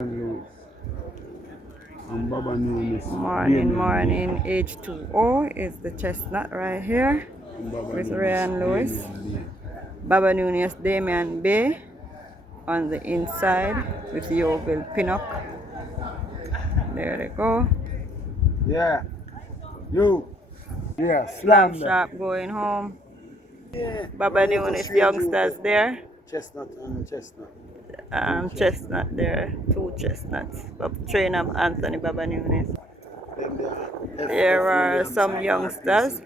Morning, morning. H2O is the chestnut right here with Ryan Lewis. Baba Nunez, Damian Bay on the inside with Yeovil Pinnock. There they go. Yeah. You. Yeah. Slam Slam them. Sharp going home. Yeah. Baba Nunez youngsters there. Chestnut and chestnut. Chestnut there. Two chestnuts. Trainer Anthony Baba Nunez. There are some youngsters.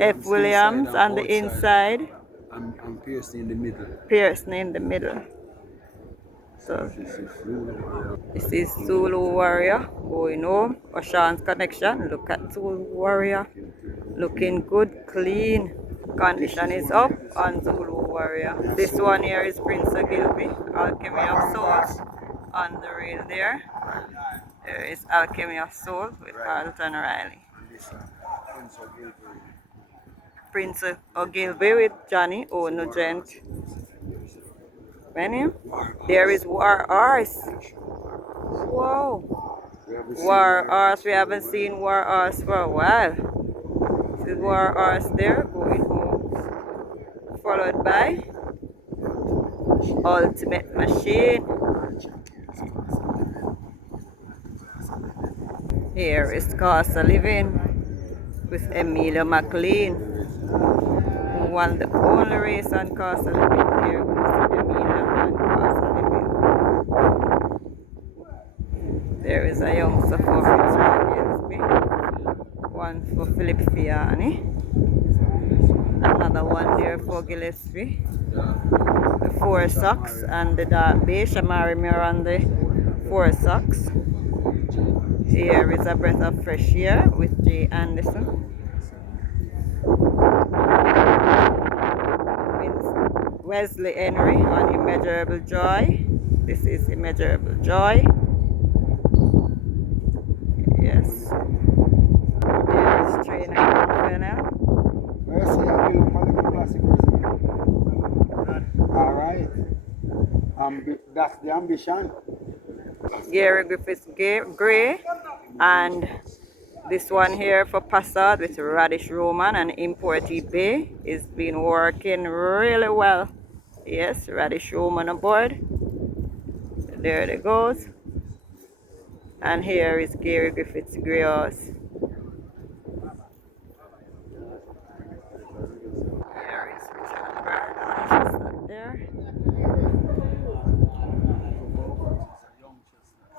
F. Williams on the inside. I'm Pearson in the middle. Pearson in the middle. So this is Zulu Warrior going home. Oshan's connection. Look at Zulu Warrior. Looking good, clean. Condition is up on Zulu Warrior. This one here is Prince Ogilvy, Alchemy of Souls on the rail there. There is Alchemy of Soul with Carlton Riley. Prince Ogilvy with Johnny O'Nugent. There is War Horse. Whoa. War Horse. We haven't seen War Horse for a while. This is War Horse there going home. Followed by Ultimate Machine. Here is Casa Living with Emilia McLean, who won the only race on Casa Living. Here was Emilia and Casa Living. There is a youngster for Fitzroy, one for Philip Fiani, another one there for Gillespie, the 4 socks and the dark beige. Amari Mir on the 4 socks. Here is a breath of fresh air with Jay Anderson. Wesley Henry on Immeasurable Joy. This is Immeasurable Joy. Yes. There is trainer Fennel. Alright. That's the ambition. Gary Griffiths Gray, and this one here for Passad with Radish Roman and Importy Bay is been working really well. Yes, Radish Roman aboard. There it goes. And here is Gary Griffiths Grey Horse. There is Richard Bird there.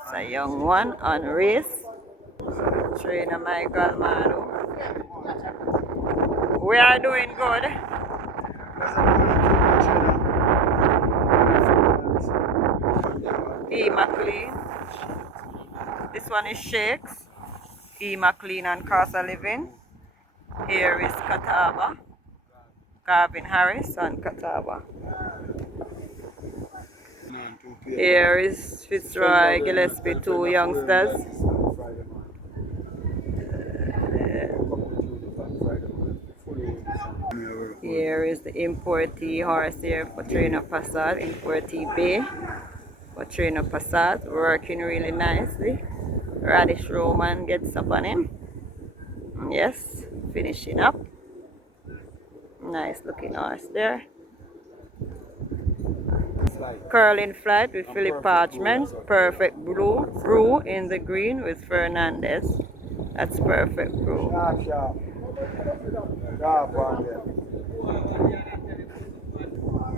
It's a young one on race. Trainer Michael Manu. We are doing good. E. McLean. This one is Shakes. E. McLean and Casa Living. Here is Catawba. Calvin Harris and Catawba. Here is Fitzroy Gillespie, 2 youngsters. Here is the Importy horse here for Trainer Passad, Importy Bay for Trainer Passad, working really nicely. Radish Roman gets up on him. Yes, finishing up. Nice looking horse there. Curling Flight with Philip Parchment. Perfect Brew in the green with Fernandez. That's Perfect Brew.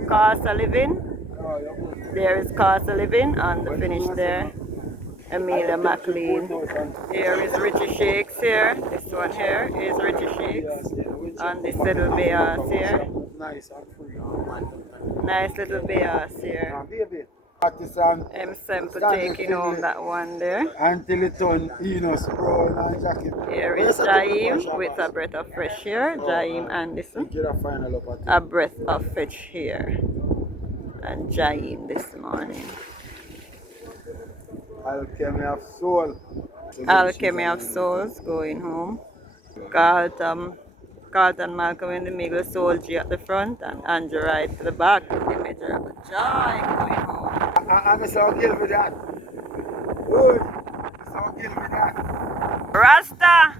Casa Living. There is Casa Living on the finish there. Amelia McLean. Here is Richie Shakes here. This one here is Richie Shakes on this little bay horse here. Nice little bay horse here. M. Semple taking home that one there. Until it on Enos Pro and Jockey. Here is Jaim with a breath of fresh air. Jaim Anderson. A breath of fresh air. And Jaim this morning. Alchemy of Soul. Alchemy of Souls going home. Carlton Malcolm in the middle, Soul G at the front, and Andrew right to the back. Immeasurable Joy going home. I'm so good with that. Costa.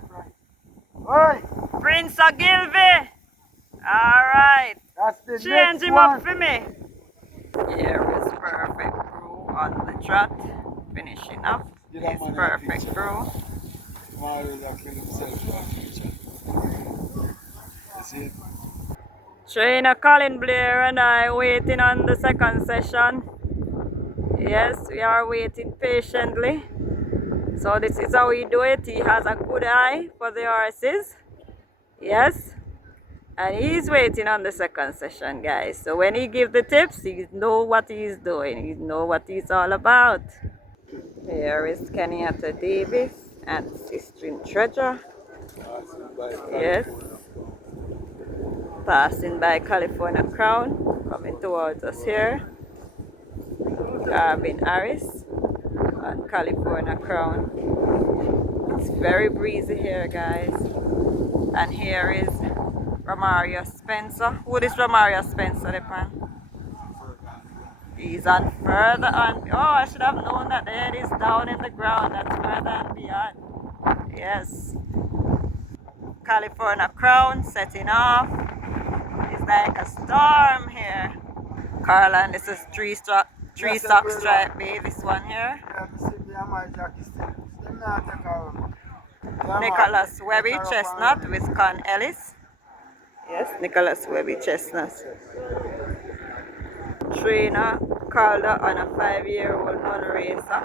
Oi! Prince Ogilvy. Alright. That's the Change next him one. up for me. Here is perfect crew on the trot. Finishing up. Get that It's man in a perfect picture. crew. Mario that kill himself for a picture. You see it? Trainer Colin Blair and I waiting on the second session. Yes, we are waiting patiently. So this is how we do it. He has a good eye for the horses. Yes. And he's waiting on the second session, guys. So when he gives the tips, he know what he's doing. He know what he's all about. Here is Kenyatta Davis and Sistine Treasure. Yes. Passing by California Crown. Coming towards us here. Garvin Harris and California Crown. It's very breezy here, guys. And here is Romario Spencer. Who is Romario Spencer, Depan? He's on further on. Oh, I should have known that the head is down in the ground. That's further and beyond. Yes. California Crown setting off. It's like a storm here. Carlin, this is three sock stripe B. This one here. Yeah, I see me and my Jockey still. Them not take her. Yeah, Nicholas man. Webby Take her up Chestnut and with Con Ellis. Yes, Nicholas Webby Chestnut. Trainer Calder on a 5-year-old non-racer.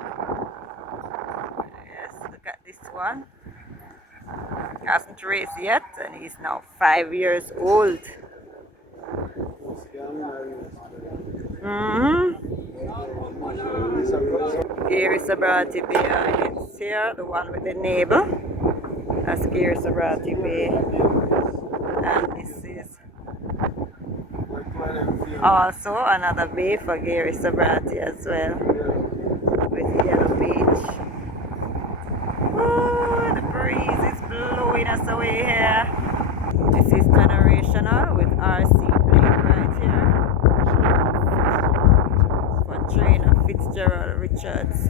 Yes, look at this one. Hasn't raced yet and he's now 5 years old. Gary Sabrati Bay is here, the one with the neighbor. That's Gary Sabrati Bay. And this is also another bay for Gary Sabrati as well. With yellow beach. Oh, the breeze is blowing us away here. This is generational with RC Blake right here. For trainer Fitzgerald Richards.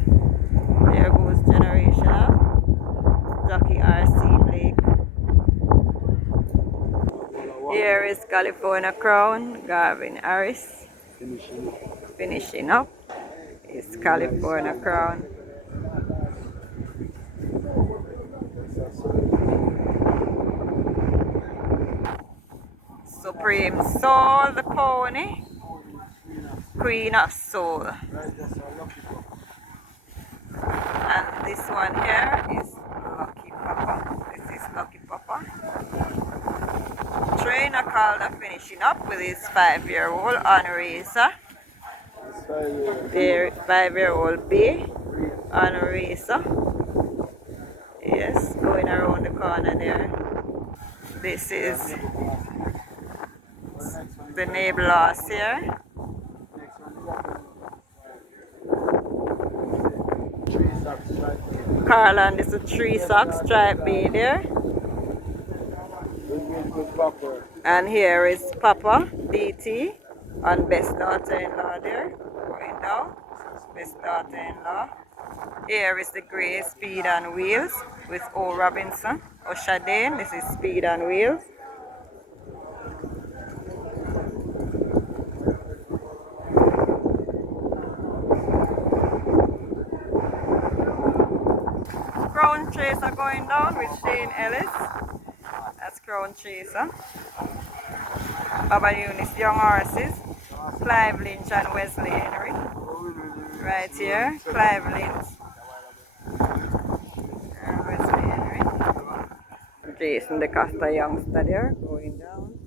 There goes generational. Jockey RC Blake. Here is California Crown, Garvin Harris. Finishing up. It's California Crown. Supreme Soul, the pony. Queen of Soul. And this one here is Lucky Papa. This is Lucky Papa. Trainer Calder finishing up with his 5-year-old on racer. Their 5-year-old B on a racer. Yes, going around the corner there. This is the neighbor loss here. Carlin is a 3-sock stripe B there. And here is Papa DT on Best Daughter-in-Law there. Going down. Best Daughter-in-Law. Here is the grey Speed on Wheels with O. Robinson. Oshadane, this is Speed on Wheels. Crown Chaser going down with Shane Ellis. That's Crown Chaser. Baba Eunice Young Horses. Clive Lynch and Wesley Henry. Right here, Clive Lynch. And Wesley Henry. Jason the Costa youngster there going down.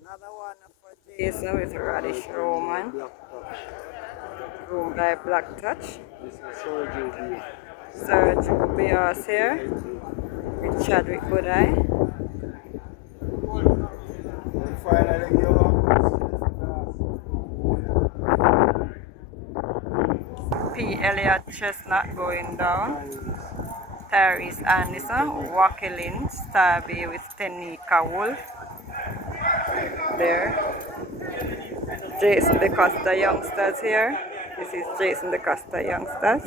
Another one for Jason with Radish Roman. Room by Black Touch. Sergio Bias here. With Chadwick Budai. P. Elliott Chestnut going down. Tyrese Anderson, Jockey Starby with Tenika Wolf. There. Jason the Costa youngsters here. This is Jason the Costa youngsters.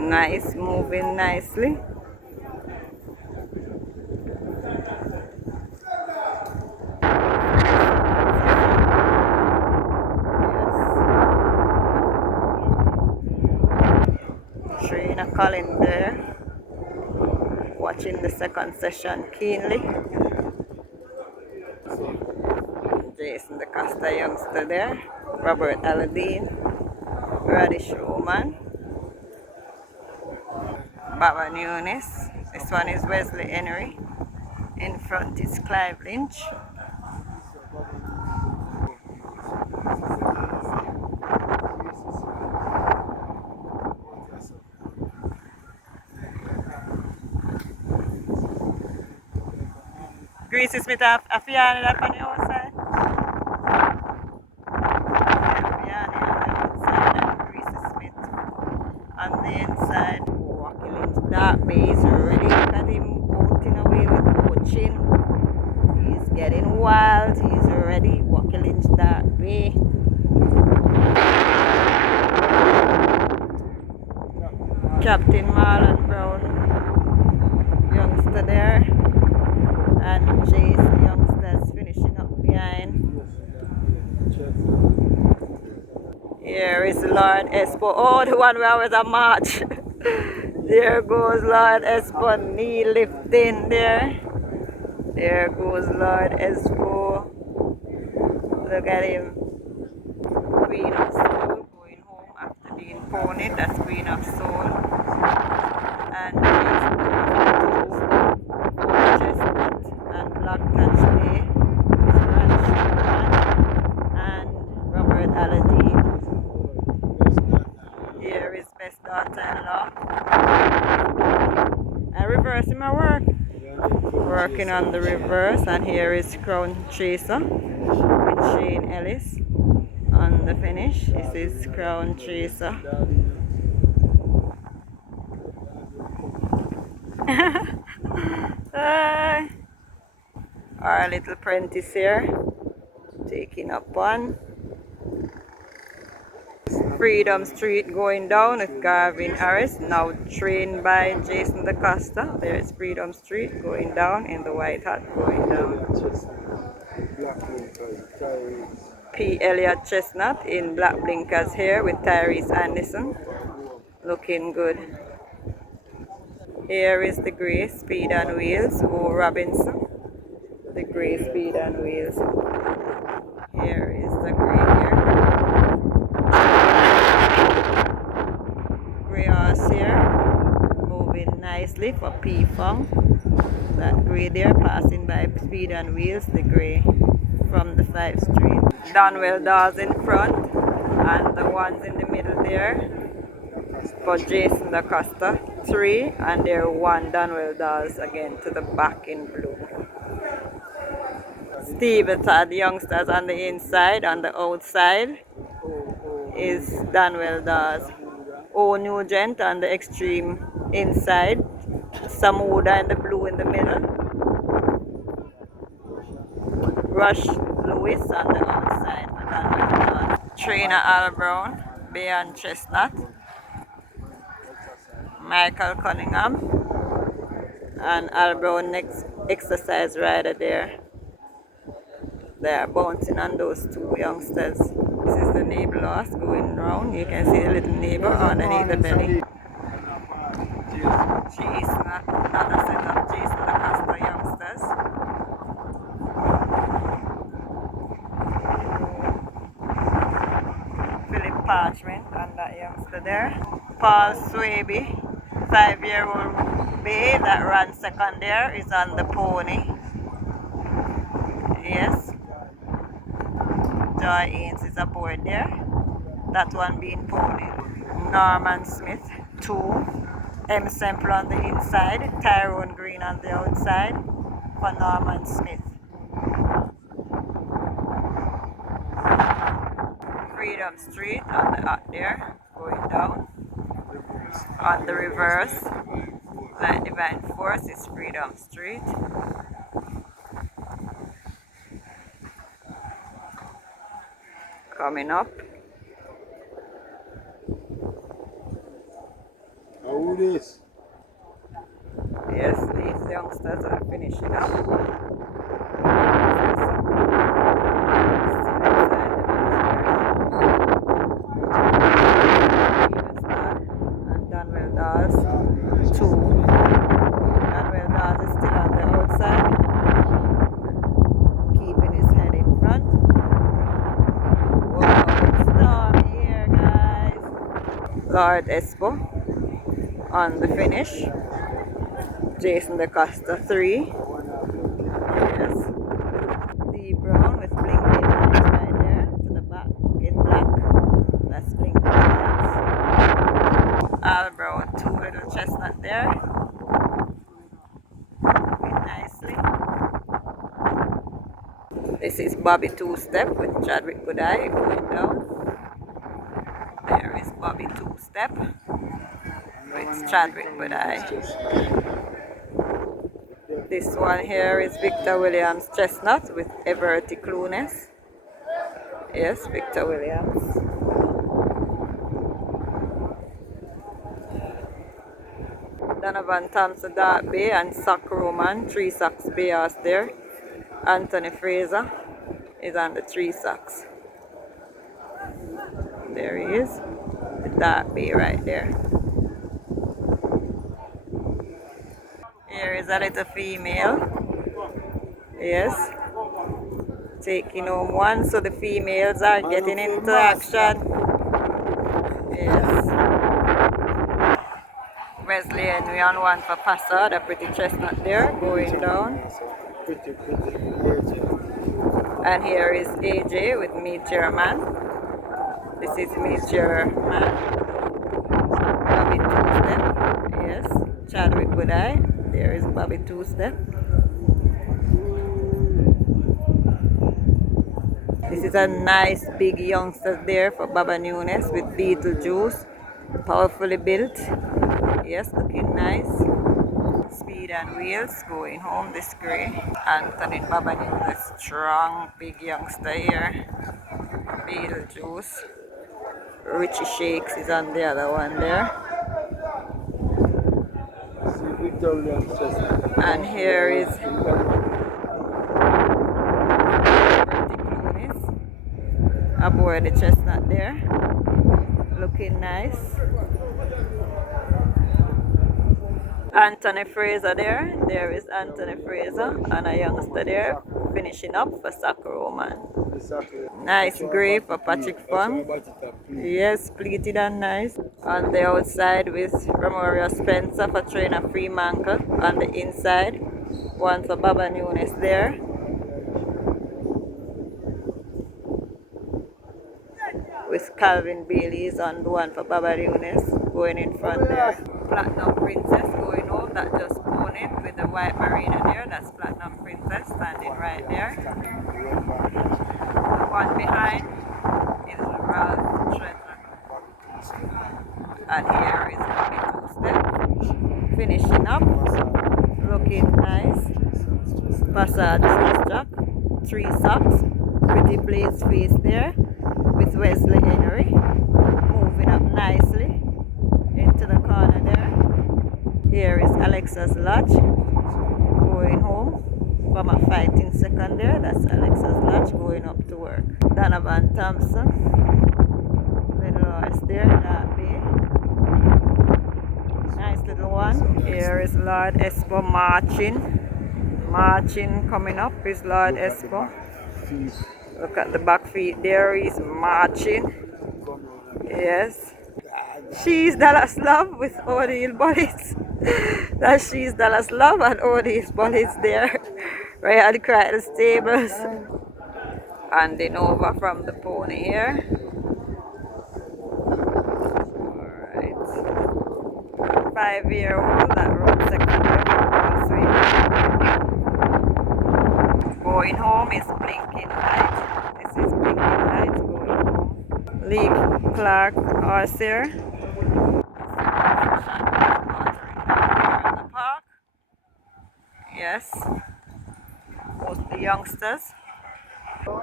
Nice, moving nicely. Trina Colin there, watching the second session keenly. Jason the Costa youngster there, Robert Aladdin, Radish Roman, Baba Nunes. This one is Wesley Henry. In front is Clive Lynch. Greasy Smith a Fiani up on the outside. Fiani on the outside and Greasy Smith on the inside. Jockey Lynch dark base already. Look at him bolting away with coaching. He's getting wild. He's ready. Jockey Lynch dark bay. Captain Marlon Brown youngster there. And Jace youngsters finishing up behind. Here is Lord Espo. Oh, the one where I was a march. There goes Lord Espo, knee lifting there. There goes Lord Espo. Look at him. Queen of Soul going home after being pony. That's Queen of Soul. And Jason Chestnut and Black Touch Bay. And Robert Aladdin. Here is best daughter-in-law. I reversing my work. Working on the reverse, and here is Crown Chaser with Shane Ellis on the finish. This is Crown Chaser. Our little apprentice here taking up one. Freedom Street going down with Garvin Harris, now trained by Jason DaCosta. There's Freedom Street going down in the white hat going down. P. Elliott Chestnut in black blinkers here with Tyrese Anderson. Looking good. Here is the grey Speed on Wheels, O. Robinson. The grey Speed on Wheels. Here is the grey here. Grey horse here, moving nicely for P Fong. That grey there passing by Speed on Wheels, the grey from the 5th Street. Donwell Dawes in front, and the ones in the middle there for Jason DaCosta, 3, and there 1 Donwell Dawes again to the back in blue. Stevens are the youngsters on the inside. On the outside is Donwell Dawes. O Nugent on the extreme inside. Samuda in the blue in the middle. Rush Lewis on the outside for Donwell Dawes. Trainer Al Brown, Bayan Chestnut. Michael Cunningham. And Al Brown next exercise rider there. They are bouncing on those 2 youngsters. This is the neighbor loss going round. You can see the little neighbor underneath the belly. Chestnut, another set of Jason DaCosta youngsters. Philip Parchment and that youngster there. Paul Swaby, 5-year-old bay that ran second there, is on the pony. Yes. Joy Ains is aboard there. That one being pony. Norman Smith, 2. M. Semple on the inside. Tyrone Green on the outside for Norman Smith. Freedom Street on the up there, going down. On the reverse, Light Divine Force is Freedom Street. Coming up. this. Yes, these youngsters are finishing up. And Daniel Dawes, two. Daniel Dawes is still on the outside, keeping his head in front. Whoa, it's stormy here, guys. Lord Espo on the finish. Jason DeCosta, 3. Yes. D Brown with blinking lights right there to the back in black. That's blinking lights. Al Brown, 2 little chestnut there. Moving nicely. This is Bobby Twostep with Chadwick Goodeye going down. There is Bobby Twostep with Chadwick Goodeye. This one here is Victor Williams Chestnut with Everty Cluness. Yes, Victor Williams. Donovan Thompson Dark Bay and Sock Roman, 3 socks Bayers there. Anthony Fraser is on the 3 socks. There he is, the Dark Bay right there. Here is a little female. Yes. Taking home 1, so the females are getting into action. Yes. Wesley Henry on 1 for Passer, the pretty chestnut there, going down. And here is AJ with Meteor Man. This is Meteor Man. Bobby Twostep. Yes. Chadwick Goodeye. There is Bobby Twostep. This is a nice big youngster there for Baba Nunes with Beetle Juice. Powerfully built. Yes, looking nice. Speed and Wheels going home this grey. Anthony Baba Nunes, strong big youngster here. Beetle Juice. Richie Shakes is on the other one there. And here is aboard the chestnut there. Looking nice. Anthony Fraser there. There is Anthony Fraser and a youngster there finishing up for Soccer Roman. Nice grey for Patrick Fung. Yes, pleated and nice. On the outside with Romario Spencer for trainer Freemantle. On the inside, 1 for Baba Nunes there. With Calvin Bailey's on the 1 for Baba Nunes going in front there. Platinum Princess going home, that just won it with the white marina there. That's Platinum Princess standing right there. The one behind is Ralph Treasure. And here is Bobby Twostep finishing up, looking nice. Passage Jack, 3 socks, pretty blaze face there with Wesley Henry moving up nicely into the corner there. Here is Alexa's Lodge going home from a fighting second there. That's Alexa's Lodge going up to work. Donovan Thompson, little horse there, that bay. Nice little one. Here is Lord Espo marching coming up is Lord Espo. Look at the back feet there, he's marching. Yes. She's Dallas Love with O'Neill Bullets. That's She's Dallas Love and O'Neill's Bullets there. Right at the Crichton Stables. Handing over from the pony here. Alright. 5-year-old that runs second there. Going home is Blinking Light. This is Blinking Light going home. Lee Clark horse here. Yes, mostly youngsters.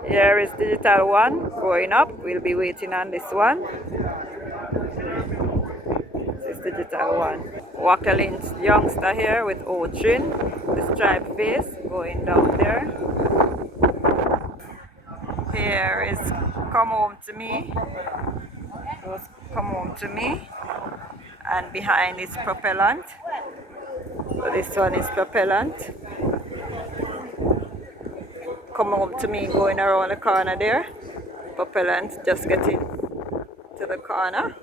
Here is Digital One going up. We'll be waiting on this one. This is Digital One. Jockey Lynch youngster here with Ochin, the striped face going down there. Here is Come Home to Me. Those Come Home to Me. And behind is Propellant. So this one is Propellant. Come Home to Me going around the corner there. Propellant just getting to the corner.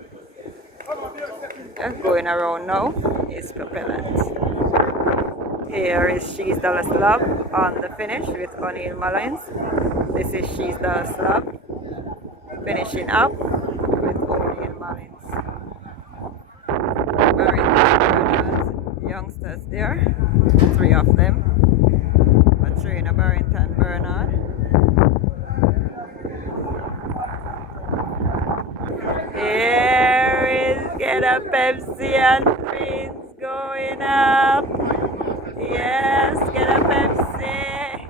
Yeah, going around now is Propellant. Here is She's Dallas Love on the finish with O'Neil Mullins. This is She's Dallas Love finishing up with O'Neil Mullins. Barrington Bernard, youngsters there, 3 of them. Patrina Barrington Bernard. Here is Get a Pepsi and Prince going up. Yes, Get a Pepsi.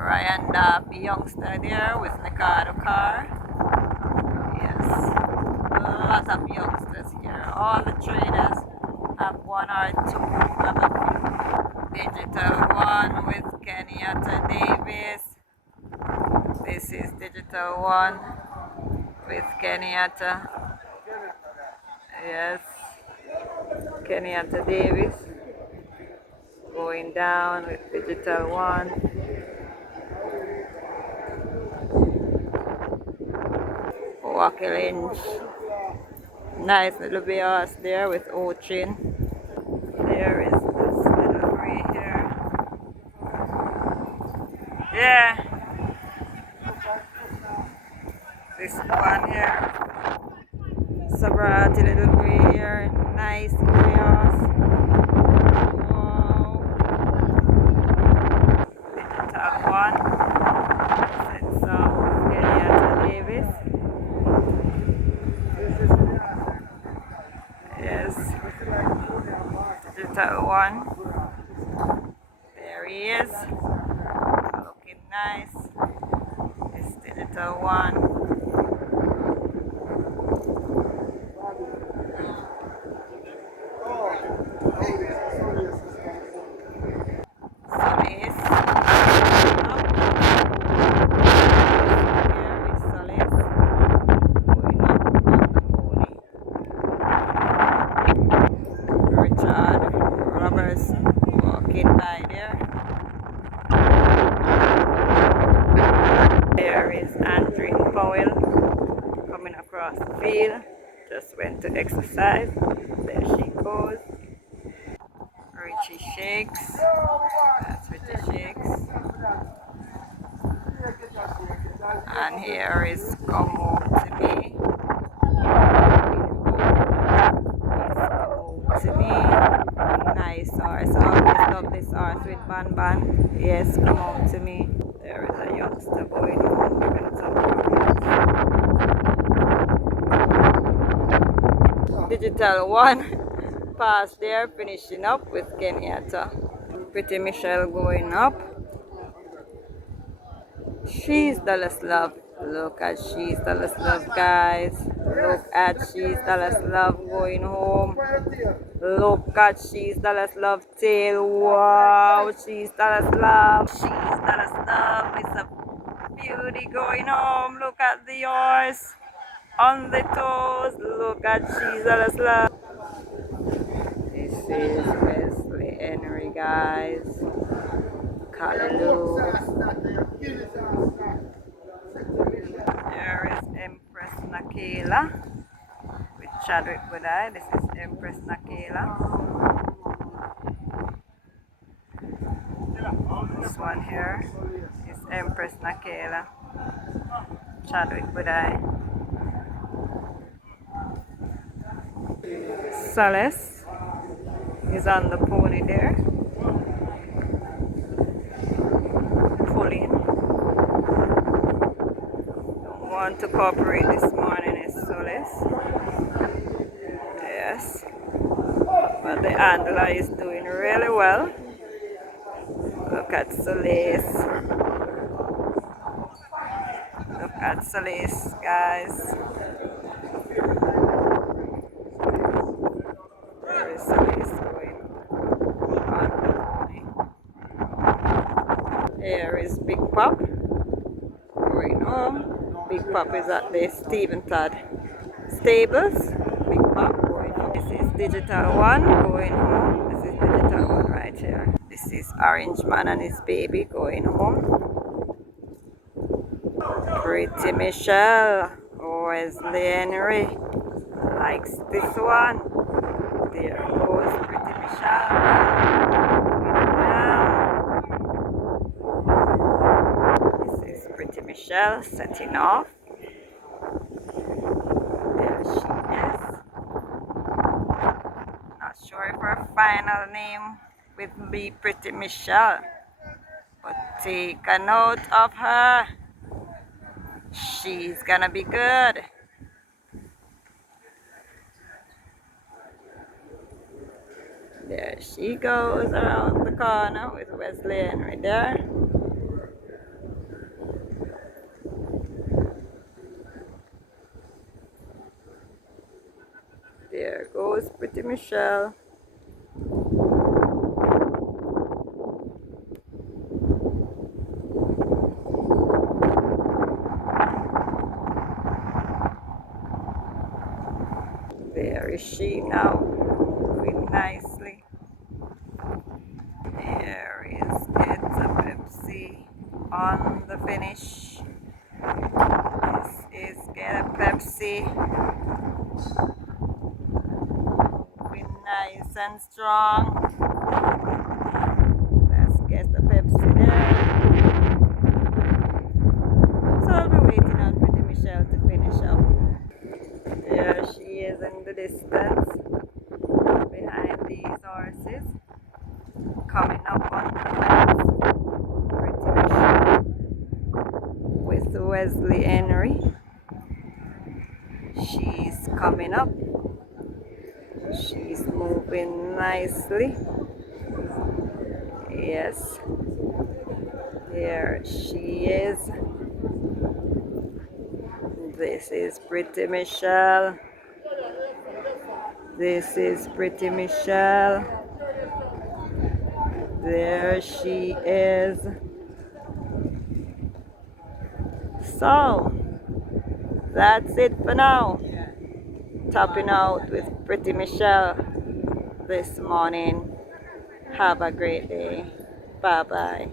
Ryan Darby youngster there with Ricardo Carr. Yes, a lot of youngsters here. All the traders have 1 or 2 of a few. Digital One with Kenyatta Davis. This is Digital One with Kenyatta. Yes, Kenyatta Davis going down with Digital One. Jockey Lynch. Nice little horse there with Ochin. There is this little gray here. Yeah. This one here. Sabrati little gray here. Nice gray horse. Wow. Digital One. Sets off Kenyatta Davis. Yes. Digital One. There he is. Looking nice. It's Digital One. Just went to exercise. There she goes. Richie Shakes. That's Richie Shakes. And here is Come Home to Me. Come Home to Me. Nice horse. I always love this horse with Ban Ban. Yes, Come Home to Me. There is a youngster going home. Digital One pass there, finishing up with Kenyatta. Pretty Michelle going up. She's Dallas Love. Look at She's Dallas Love, guys. Look at She's Dallas Love going home. Look at She's Dallas Love tail. Wow, She's Dallas Love. She's Dallas Love. It's a beauty going home. Look at the horse. On the toes, look at She's Dallas Love. This is Wesley Henry, guys. Hallelujah. There is Empress Nakela with Chadwick Budai. This is Empress Nakela. This one here is Empress Nakela. Chadwick Budai. Solace is on the pony there, pulling. Don't want to cooperate this morning is Solace. Yes, but the handler is doing really well. Look at Solace. Look at Solace, guys. is going on. Here is Big Pop going home. Big Pop is at the Stephen Todd stables. Big Pop going home. This is Digital One going home. This is Digital One right here. This is Orange Man and his baby going home. Pretty Michelle. Wesley Henry likes this one. There goes Pretty Michelle. This is Pretty Michelle setting off. There she is. Not sure if her final name will be Pretty Michelle, but take a note of her. She's gonna be good. There she goes around the corner with Wesley Henry there. There goes Pretty Michelle. There is she now, moving nicely. Here is Get a Pepsi on the finish. This is Get a Pepsi. Moving nice and strong. Let's get the Pepsi there. So I'll be waiting on Pretty Michelle to finish up. There she is in the distance, behind these horses, coming up on the fence. Pretty Michelle with Wesley Henry. She's coming up. She's moving nicely. Yes, here she is. This is Pretty Michelle. This is Pretty Michelle. There she is. So, that's it for now. Topping out with Pretty Michelle this morning. Have a great day. Bye bye.